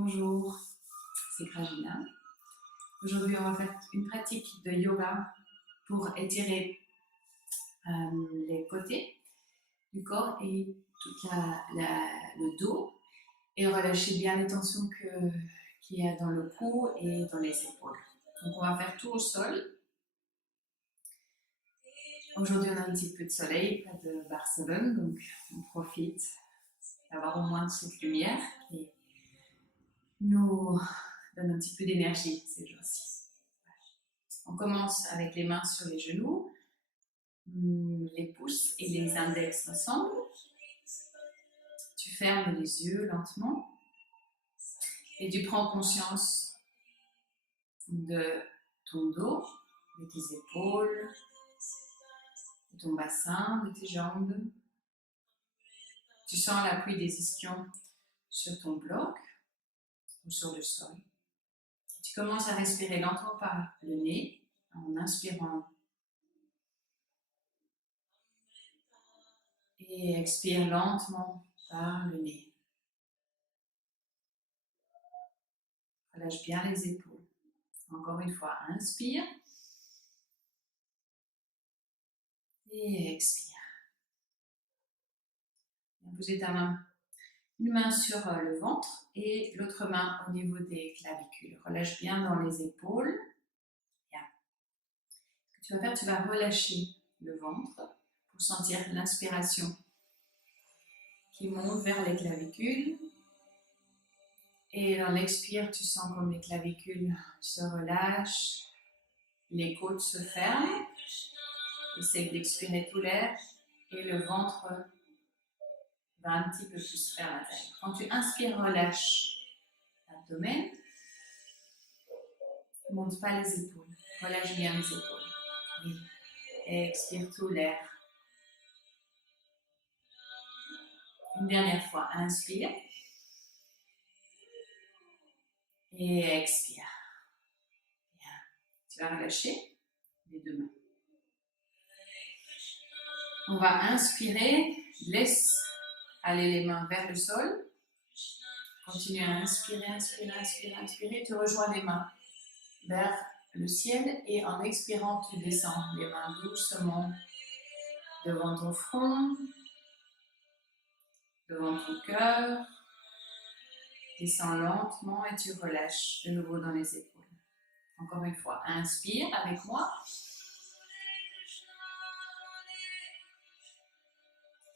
Bonjour, c'est Krajina. Aujourd'hui, on va faire une pratique de yoga pour étirer les côtés du corps et tout le dos et relâcher bien les tensions qu'il y a dans le cou et dans les épaules. Donc, on va faire tout au sol. Aujourd'hui, on a un petit peu de soleil, pas de Barcelone, donc on profite d'avoir au moins cette lumière qui nous donne un petit peu d'énergie ces jours-ci. On commence avec les mains sur les genoux, les pouces et les index ensemble. Tu fermes les yeux lentement et tu prends conscience de ton dos, de tes épaules, de ton bassin, de tes jambes. Tu sens l'appui des ischions sur ton bloc ou sur le sol. Tu commences à respirer lentement par le nez en inspirant et expire lentement par le nez. Relâche bien les épaules. Encore une fois, inspire et expire. Posez ta main, une main sur le ventre et l'autre main au niveau des clavicules. Relâche bien dans les épaules. Bien. Ce que tu vas faire, tu vas relâcher le ventre pour sentir l'inspiration qui monte vers les clavicules. Et dans l'expire, tu sens comme les clavicules se relâchent, les côtes se ferment. Essaye d'expirer tout l'air et le ventre va un petit peu plus vers l'intérieur. Quand tu inspires, relâche l'abdomen. Ne monte pas les épaules. Relâche bien les épaules. Oui. Et expire tout l'air. Une dernière fois, inspire. Et expire. Bien. Tu vas relâcher les deux mains. On va inspirer. Laisse aller les mains vers le sol. Continue à inspirer, inspirer, inspirer, inspirer. Tu rejoins les mains vers le ciel et en expirant, tu descends les mains doucement devant ton front, devant ton cœur. Descends lentement et tu relâches de nouveau dans les épaules. Encore une fois, inspire avec moi.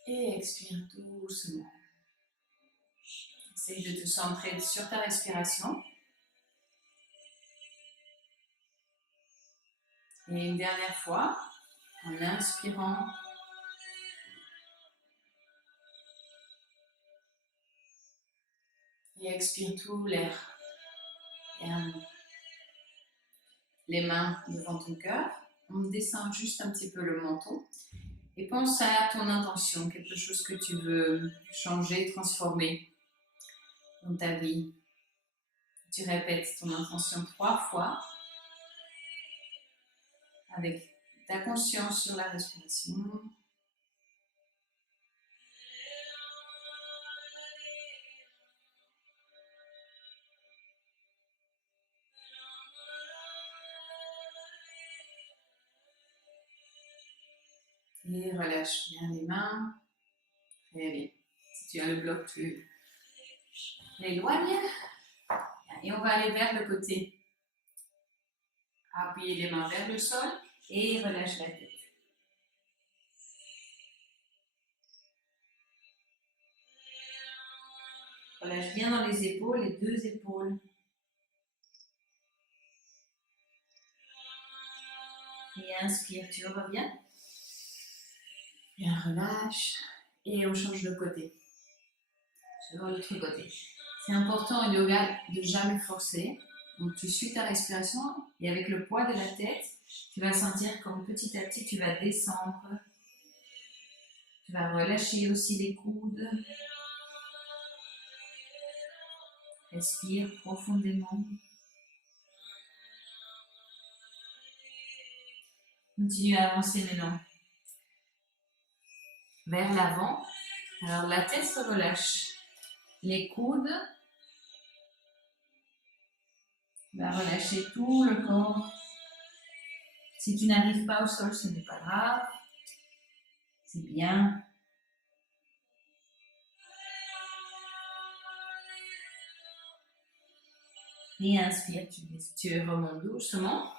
Et expire doucement. Essaye de te centrer sur ta respiration. Et une dernière fois, en inspirant. Et expire tout l'air. Les mains devant ton cœur. On descend juste un petit peu le menton. Et pense à ton intention, quelque chose que tu veux changer, transformer dans ta vie. Tu répètes ton intention 3 fois avec ta conscience sur la respiration. Et relâche bien les mains. Très bien. Si tu as le bloc, tu l'éloignes. Et on va aller vers le côté. Appuyez les mains vers le sol et relâche la tête. Relâche bien dans les épaules, les deux épaules. Et inspire, tu reviens. Bien, relâche. Et on change de côté. Sur l'autre côté. C'est important en yoga de jamais forcer. Donc tu suis ta respiration et avec le poids de la tête, tu vas sentir comme petit à petit tu vas descendre. Tu vas relâcher aussi les coudes. Respire profondément. Continue à avancer maintenant vers l'avant. Alors la tête se relâche. Les coudes Tu vas relâcher tout le corps. Si tu n'arrives pas au sol, ce n'est pas grave. C'est bien. Et inspire, tu remontes doucement.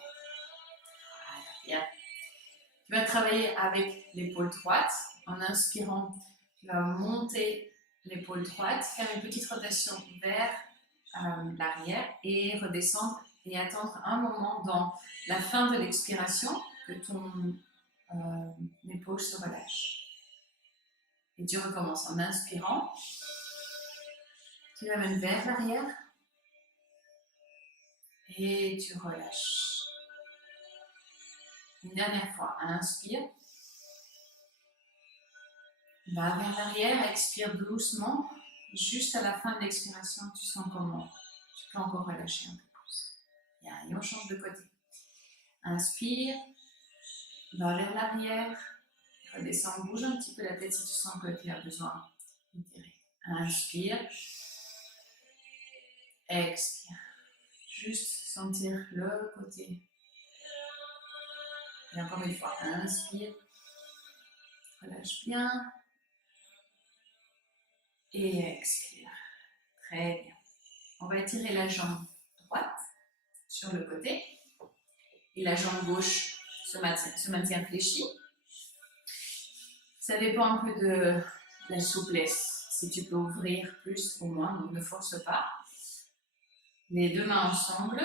Voilà, bien. Tu vas travailler avec l'épaule droite. En inspirant, tu vas monter l'épaule droite, faire une petite rotation vers l'arrière et redescendre et attendre un moment dans la fin de l'expiration que ton épaule se relâche. Et tu recommences en inspirant. Tu l'amènes vers l'arrière et tu relâches. Une dernière fois, inspire. Va vers l'arrière, expire doucement. Juste à la fin de l'expiration, tu sens comment tu peux encore relâcher un peu plus. Et on change de côté. Inspire, va vers l'arrière, redescends, bouge un petit peu la tête si tu sens que tu as besoin d'étirer. Inspire, expire. Juste sentir le côté. Et encore une fois, inspire, relâche bien. Et expire. Très bien. On va étirer la jambe droite sur le côté. Et la jambe gauche se maintient fléchie. Ça dépend un peu de la souplesse. Si tu peux ouvrir plus ou moins, donc ne force pas. Les deux mains ensemble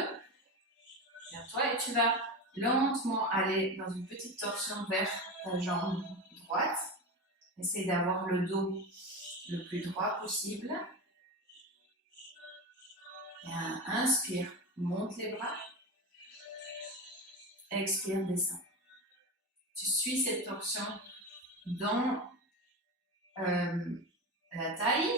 vers toi et tu vas lentement aller dans une petite torsion vers ta jambe droite. Essaye d'avoir le dos le plus droit possible. Et inspire, monte les bras. Expire, descends. Tu suis cette torsion dans la taille,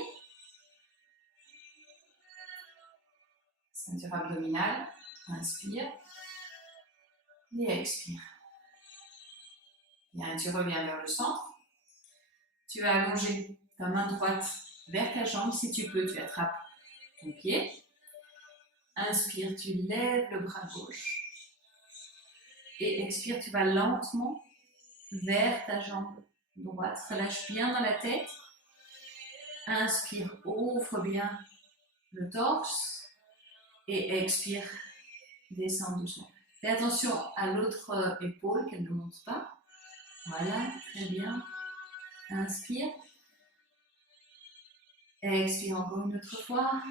ceinture abdominale. Inspire et expire. Bien, tu reviens vers le centre. Tu vas allonger ta main droite vers ta jambe. Si tu peux, tu attrapes ton pied. Inspire, tu lèves le bras gauche. Et expire, tu vas lentement vers ta jambe droite. Relâche bien dans la tête. Inspire, ouvre bien le torse. Et expire, descends doucement. Fais attention à l'autre épaule, qu'elle ne monte pas. Voilà, très bien. Inspire. Expire encore une autre fois.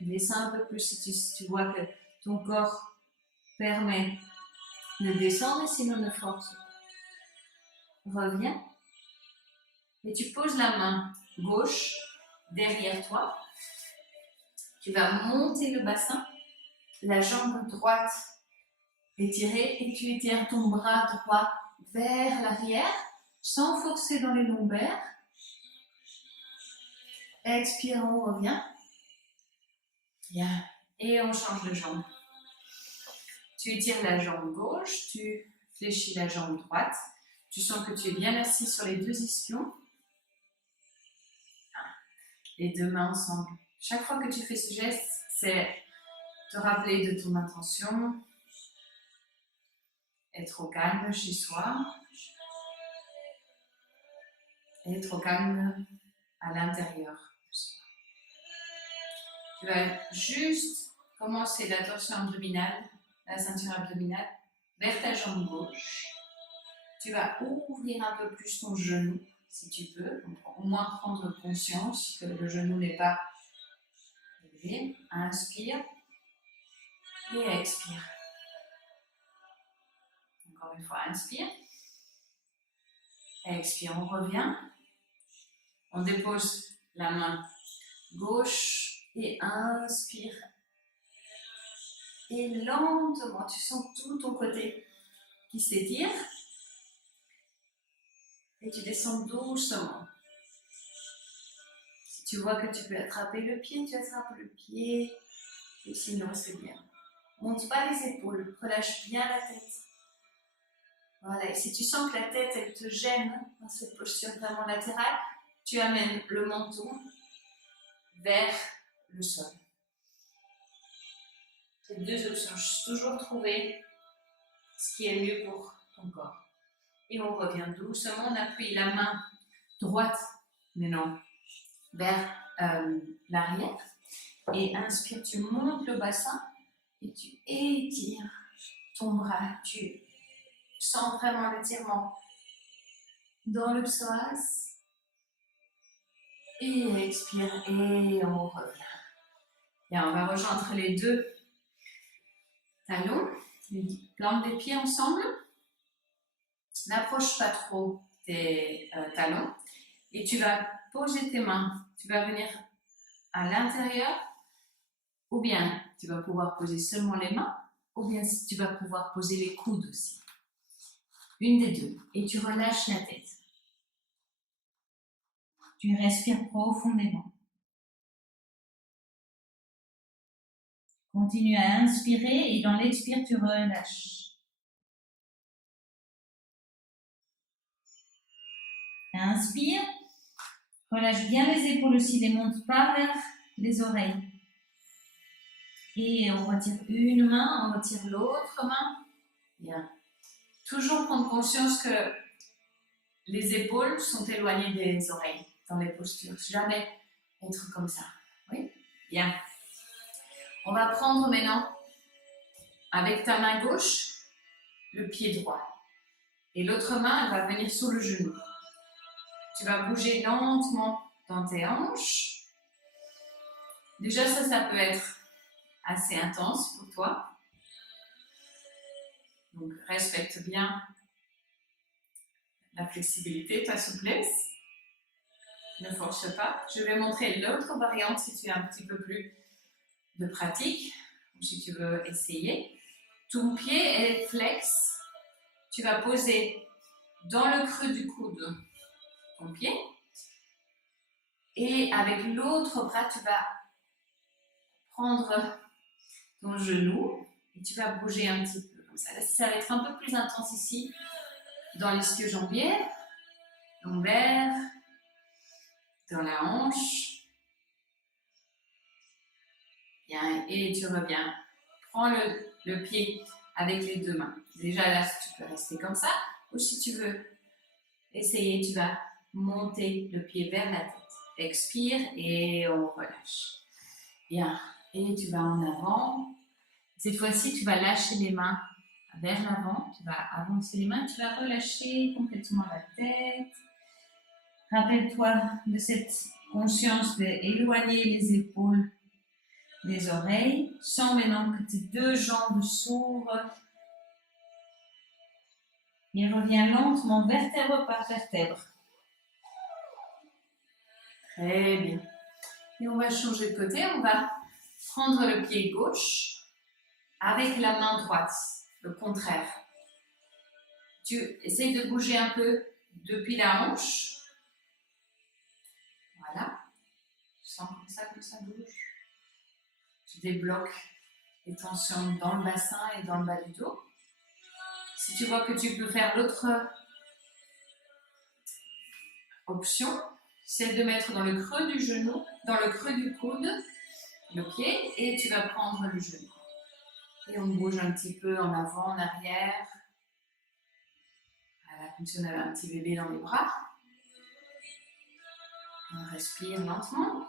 Descends un peu plus si tu vois que ton corps permet de descendre, sinon ne force pas. Reviens. Et tu poses la main gauche derrière toi. Tu vas monter le bassin, la jambe droite étirée et tu étires ton bras droit vers l'arrière sans forcer dans les lombaires. Expire, on revient. Bien. Et on change de jambe. Tu étires la jambe gauche, tu fléchis la jambe droite. Tu sens que tu es bien assis sur les deux ischions. Les deux mains ensemble. Chaque fois que tu fais ce geste, c'est te rappeler de ton intention, être au calme chez soi, et être au calme à l'intérieur de soi. Tu vas juste commencer la torsion abdominale, la ceinture abdominale, vers ta jambe gauche. Tu vas ouvrir un peu plus ton genou, si tu peux, donc au moins prendre conscience que le genou n'est pas élevé. Inspire et expire. Encore une fois, inspire. Expire, on revient. On dépose la main gauche et inspire. Et lentement, tu sens tout ton côté qui s'étire. Et tu descends doucement. Si tu vois que tu peux attraper le pied, tu attrapes le pied. Et sinon, c'est bien. Monte pas les épaules, relâche bien la tête. Voilà, et si tu sens que la tête, elle te gêne dans cette posture vraiment latérale, tu amènes le menton vers le sol. Ces deux options, toujours trouver ce qui est mieux pour ton corps. Et on revient doucement, on appuie la main droite, maintenant, vers l'arrière. Et inspire, tu montes le bassin et tu étires ton bras. Tu sens vraiment l'étirement dans le psoas. Et expire et on revient. Et on va rejoindre les deux talons, les plantes des pieds ensemble. N'approche pas trop tes talons et tu vas poser tes mains. Tu vas venir à l'intérieur ou bien tu vas pouvoir poser seulement les mains ou bien tu vas pouvoir poser les coudes aussi. Une des deux. Et tu relâches la tête. Tu respires profondément. Continue à inspirer et dans l'expire, tu relâches. Inspire. Relâche bien les épaules aussi, les monte pas vers les oreilles. Et on retire une main, on retire l'autre main. Bien. Toujours prendre conscience que les épaules sont éloignées des oreilles dans les postures. Jamais être comme ça. Oui? Bien. On va prendre maintenant, avec ta main gauche, le pied droit. Et l'autre main, elle va venir sur le genou. Tu vas bouger lentement dans tes hanches. Déjà, ça peut être assez intense pour toi. Donc, respecte bien la flexibilité, ta souplesse. Ne force pas. Je vais montrer l'autre variante si tu as un petit peu plus de pratique ou si tu veux essayer. Ton pied est flex. Tu vas poser dans le creux du coude ton pied. Et avec l'autre bras, tu vas prendre ton genou et tu vas bouger un petit peu comme ça. Ça va être un peu plus intense ici dans l'ischio-jambier, lombaire, dans la hanche. Bien, et tu reviens. Prends le pied avec les deux mains. Déjà là, tu peux rester comme ça. Ou si tu veux essayer, tu vas monter le pied vers la tête. Expire et on relâche. Bien. Et tu vas en avant. Cette fois-ci, tu vas lâcher les mains vers l'avant. Tu vas avancer les mains. Tu vas relâcher complètement la tête. Rappelle-toi de cette conscience d'éloigner les épaules des oreilles. Sens maintenant que tes deux jambes s'ouvrent. Et reviens lentement, vertèbre par vertèbre. Très bien. Et on va changer de côté. On va prendre le pied gauche avec la main droite, le contraire. Tu essayes de bouger un peu depuis la hanche. Voilà. Tu sens comme ça bouge. Tu débloques les tensions dans le bassin et dans le bas du dos. Si tu vois que tu peux faire l'autre option, c'est de mettre dans le creux du genou, dans le creux du coude, le pied, et tu vas prendre le genou. Et on bouge un petit peu en avant, en arrière. Voilà, comme si on avait un petit bébé dans les bras. On respire lentement.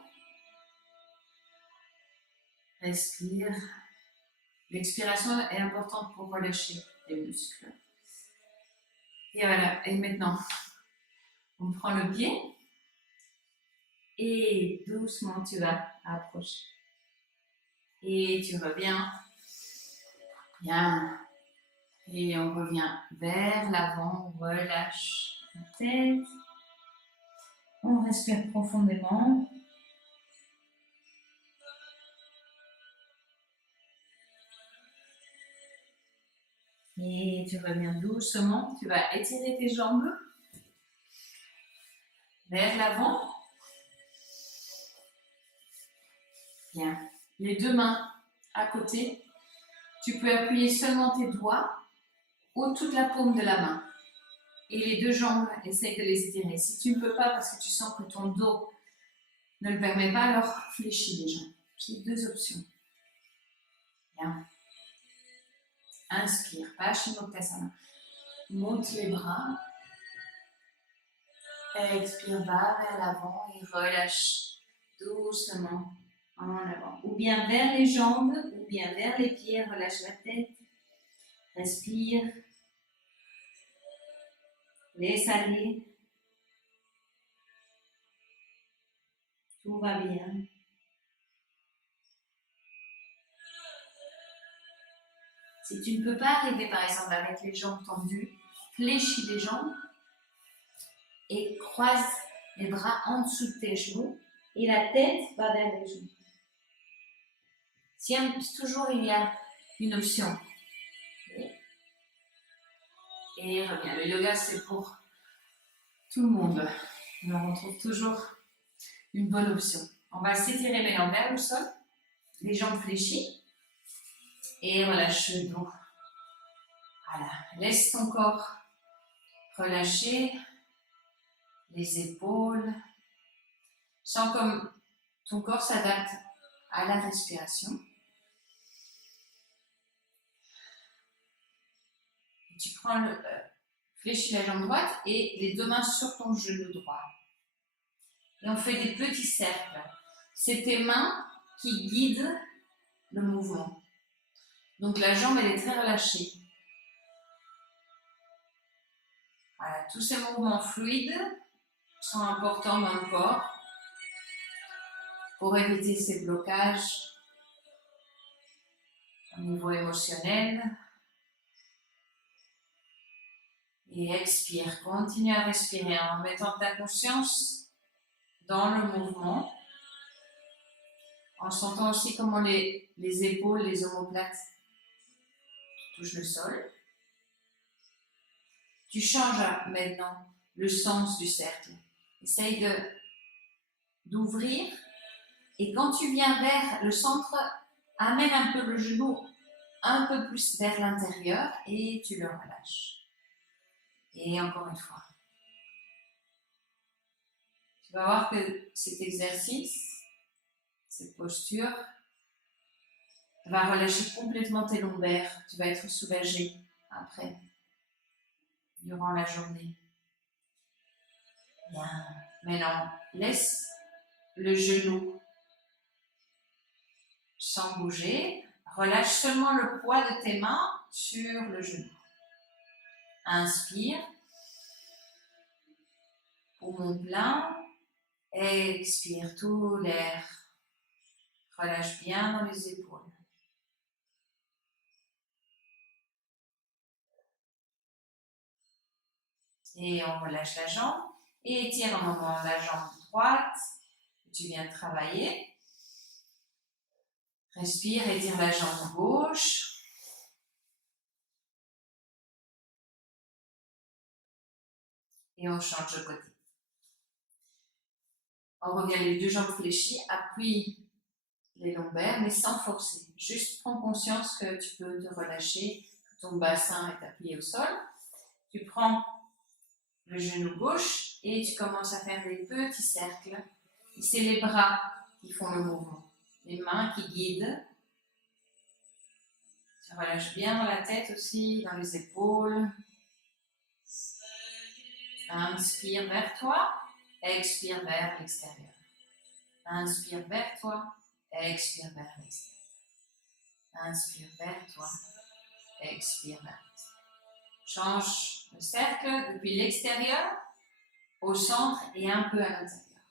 Respire. L'expiration est importante pour relâcher les muscles. Et voilà, et maintenant, on prend le pied et doucement tu vas approcher. Et tu reviens. Bien. Et on revient vers l'avant, on relâche la tête. On respire profondément. Et tu reviens doucement. Tu vas étirer tes jambes vers l'avant. Bien. Les deux mains à côté. Tu peux appuyer seulement tes doigts ou toute la paume de la main. Et les deux jambes, essaye de les étirer. Si tu ne peux pas parce que tu sens que ton dos ne le permet pas, alors fléchis les jambes. J'ai deux options. Bien. Inspire, Paschimottanasana. Monte les bras. Expire, va vers l'avant et relâche doucement en avant. Ou bien vers les jambes, ou bien vers les pieds. Relâche la tête. Respire. Laisse aller. Tout va bien. Si tu ne peux pas arriver par exemple avec les jambes tendues, fléchis les jambes et croise les bras en dessous de tes genoux et la tête va vers les genoux. Si toujours il y a une option. Et reviens. Le yoga c'est pour tout le monde. Alors on trouve toujours une bonne option. On va s'étirer les jambes vers le sol, les jambes fléchies et relâche le dos. Voilà, laisse ton corps relâcher les épaules. Sens comme ton corps s'adapte à la respiration. Tu prends fléchis la jambe droite et les deux mains sur ton genou droit. Et on fait des petits cercles. C'est tes mains qui guident le mouvement. Donc la jambe, elle est très relâchée. Voilà, tous ces mouvements fluides sont importants dans le corps pour éviter ces blocages au niveau émotionnel. Et expire, continue à respirer en mettant ta conscience dans le mouvement, en sentant aussi comment les épaules, les omoplates touchent le sol. Tu changes maintenant le sens du cercle. Essaye d'ouvrir et quand tu viens vers le centre, amène un peu le genou un peu plus vers l'intérieur et tu le relâches. Et encore une fois. Tu vas voir que cet exercice, cette posture, va relâcher complètement tes lombaires. Tu vas être soulagé après, durant la journée. Bien. Maintenant, laisse le genou sans bouger. Relâche seulement le poids de tes mains sur le genou. Inspire. Poumon plein. Expire tout l'air. Relâche bien dans les épaules. Et on relâche la jambe. Et étire un moment la jambe droite que tu viens de travailler. Respire, étire la jambe gauche. Et on change de côté. On revient les deux jambes fléchies, appuie les lombaires, mais sans forcer. Juste prends conscience que tu peux te relâcher, que ton bassin est appuyé au sol. Tu prends le genou gauche et tu commences à faire des petits cercles. Et c'est les bras qui font le mouvement, les mains qui guident. Tu relâches bien dans la tête aussi, dans les épaules. Inspire vers toi, expire vers l'extérieur. Inspire vers toi, expire vers l'extérieur. Inspire vers toi, expire vers l'extérieur. Change le cercle depuis l'extérieur au centre et un peu à l'intérieur.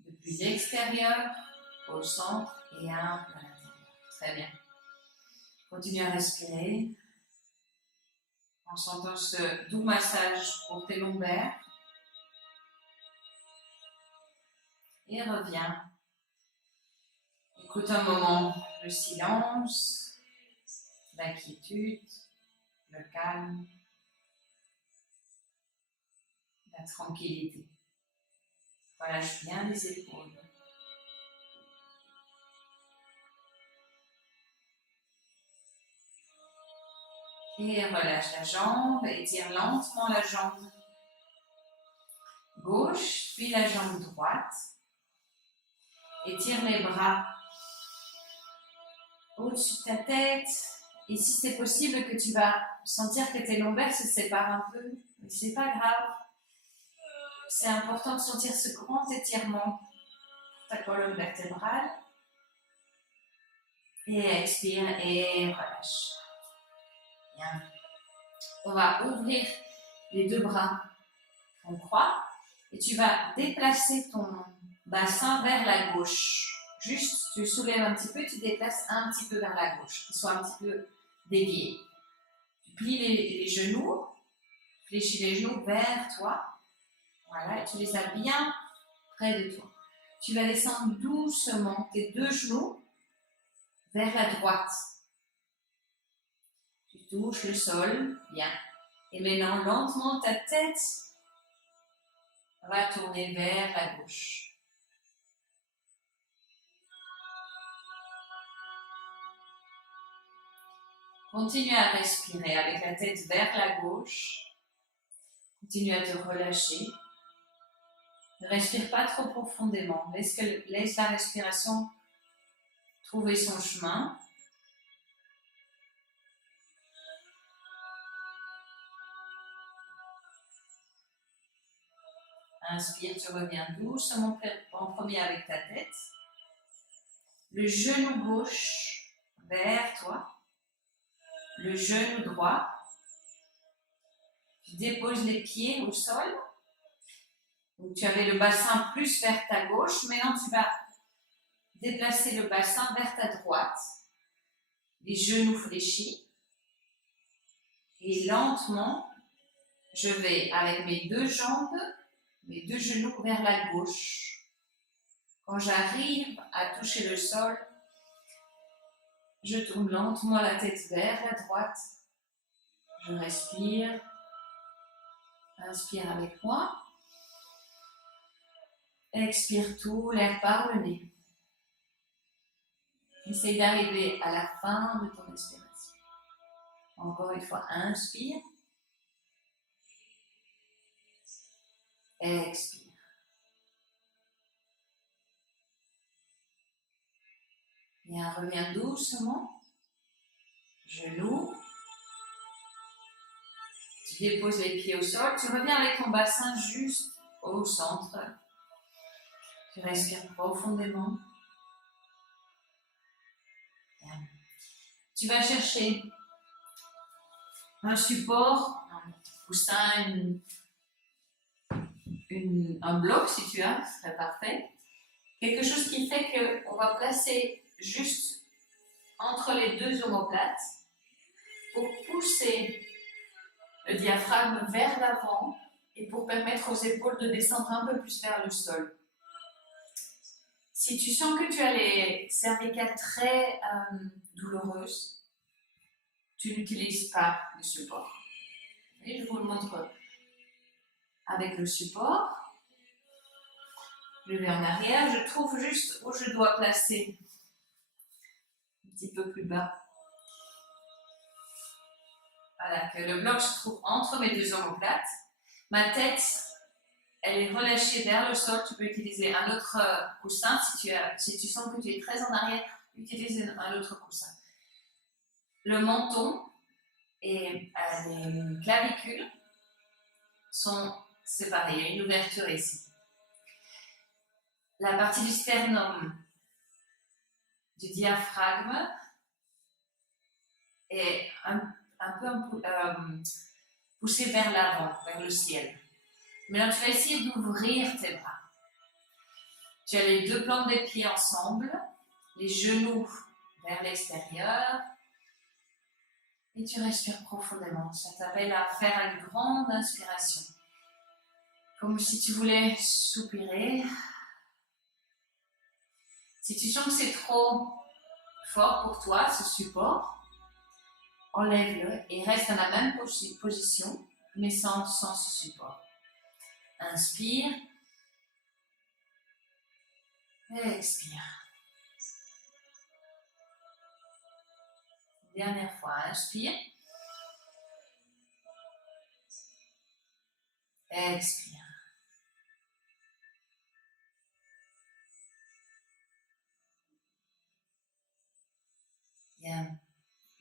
Depuis l'extérieur au centre et un peu à l'intérieur. Très bien. Continue à respirer en sentant ce doux massage pour tes lombaires. Et reviens. Écoute un moment le silence, la quiétude, le calme, la tranquillité. Relâche bien les épaules. Et relâche la jambe, étire lentement la jambe gauche, puis la jambe droite. Étire les bras au-dessus de ta tête. Et si c'est possible que tu vas sentir que tes lombaires se séparent un peu, mais c'est pas grave. C'est important de sentir ce grand étirement pour ta colonne vertébrale. Et expire et relâche. Bien. On va ouvrir les deux bras en croix et tu vas déplacer ton bassin vers la gauche. Juste, tu soulèves un petit peu, tu déplaces un petit peu vers la gauche, qu'il soit un petit peu dévié. Tu plies les genoux, fléchis les genoux vers toi. Voilà, et tu les as bien près de toi. Tu vas descendre doucement tes deux genoux vers la droite. Tu touches le sol, bien. Et maintenant, lentement, ta tête va tourner vers la gauche. Continue à respirer avec la tête vers la gauche. Continue à te relâcher. Ne respire pas trop profondément. Laisse la respiration trouver son chemin. Inspire, tu reviens doucement en premier avec ta tête. Le genou gauche vers toi. Le genou droit. Tu déposes les pieds au sol. Donc, tu avais le bassin plus vers ta gauche. Maintenant, tu vas déplacer le bassin vers ta droite. Les genoux fléchis. Et lentement, je vais avec mes deux jambes, mes deux genoux vers la gauche. Quand j'arrive à toucher le sol, je tourne lentement la tête vers la droite. Je respire. Inspire avec moi. Expire tout l'air par le nez. Essaye d'arriver à la fin de ton expiration. Encore une fois, inspire. Expire. Bien, reviens doucement. Genoux. Tu déposes les pieds au sol. Tu reviens avec ton bassin juste au centre. Tu respires profondément. Bien. Tu vas chercher un support, un coussin, un bloc si tu as, ce serait parfait. Quelque chose qui fait qu'on va placer juste entre les deux omoplates pour pousser le diaphragme vers l'avant et pour permettre aux épaules de descendre un peu plus vers le sol. Si tu sens que tu as les cervicales très douloureuses, tu n'utilises pas le support. Et je vous le montre avec le support. Je vais en arrière, je trouve juste où je dois placer un petit peu plus bas. Voilà, que le bloc se trouve entre mes deux omoplates. Ma tête, elle est relâchée vers le sol. Tu peux utiliser un autre coussin. Si tu sens que tu es très en arrière, utilise un autre coussin. Le menton et les clavicules sont séparés. Il y a une ouverture ici. La partie du sternum, du diaphragme, est un peu poussée vers l'avant, vers le ciel. Maintenant, tu vas essayer d'ouvrir tes bras. Tu as les deux plantes des pieds ensemble, les genoux vers l'extérieur. Et tu respires profondément. Ça t'appelle à faire une grande inspiration. Comme si tu voulais soupirer. Si tu sens que c'est trop fort pour toi, ce support, enlève-le et reste dans la même position, mais sans ce support. Inspire. Et expire. Dernière fois, inspire. Expire.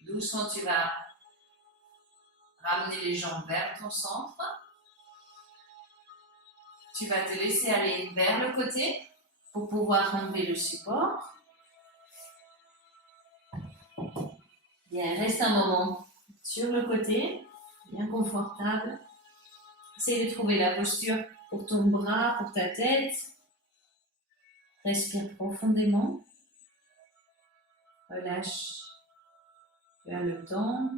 Doucement, tu vas ramener les jambes vers ton centre. Tu vas te laisser aller vers le côté pour pouvoir enlever le support. Bien, reste un moment sur le côté, bien confortable. Essaye de trouver la posture pour ton bras, pour ta tête. Respire profondément. Relâche. Tu as le temps.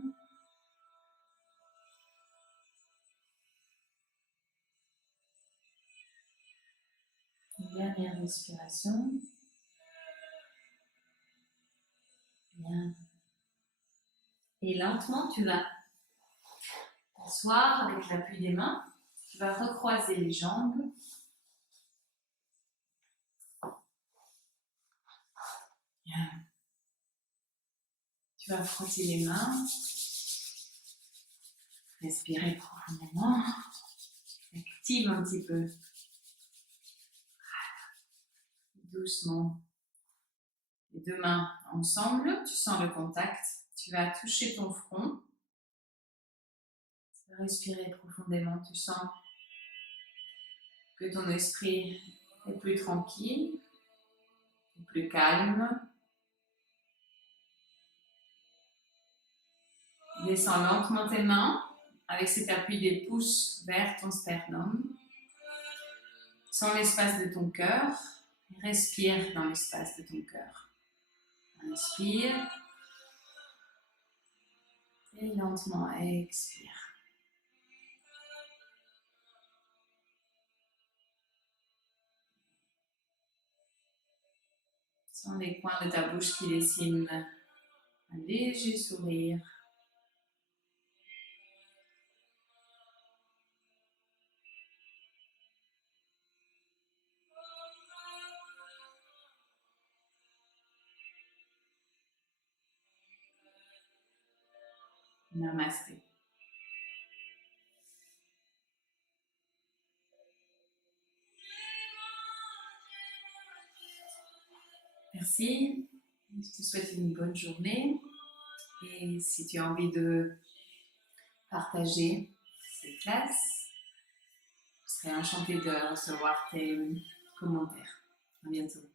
Une dernière respiration. Bien. Et lentement, tu vas t'asseoir avec l'appui des mains. Tu vas recroiser les jambes. Bien. Tu vas frotter les mains. Respirer profondément. Active un petit peu. Doucement. Les deux mains ensemble. Tu sens le contact. Tu vas toucher ton front. Tu vas respirer profondément. Tu sens que ton esprit est plus tranquille, plus calme. Descends lentement tes mains avec cet appui des pouces vers ton sternum. Sens l'espace de ton cœur. Respire dans l'espace de ton cœur. Inspire. Et lentement expire. Sens les coins de ta bouche qui dessinent un léger sourire. Namasté. Merci. Je te souhaite une bonne journée. Et si tu as envie de partager cette classe, je serais enchantée de recevoir tes commentaires. À bientôt.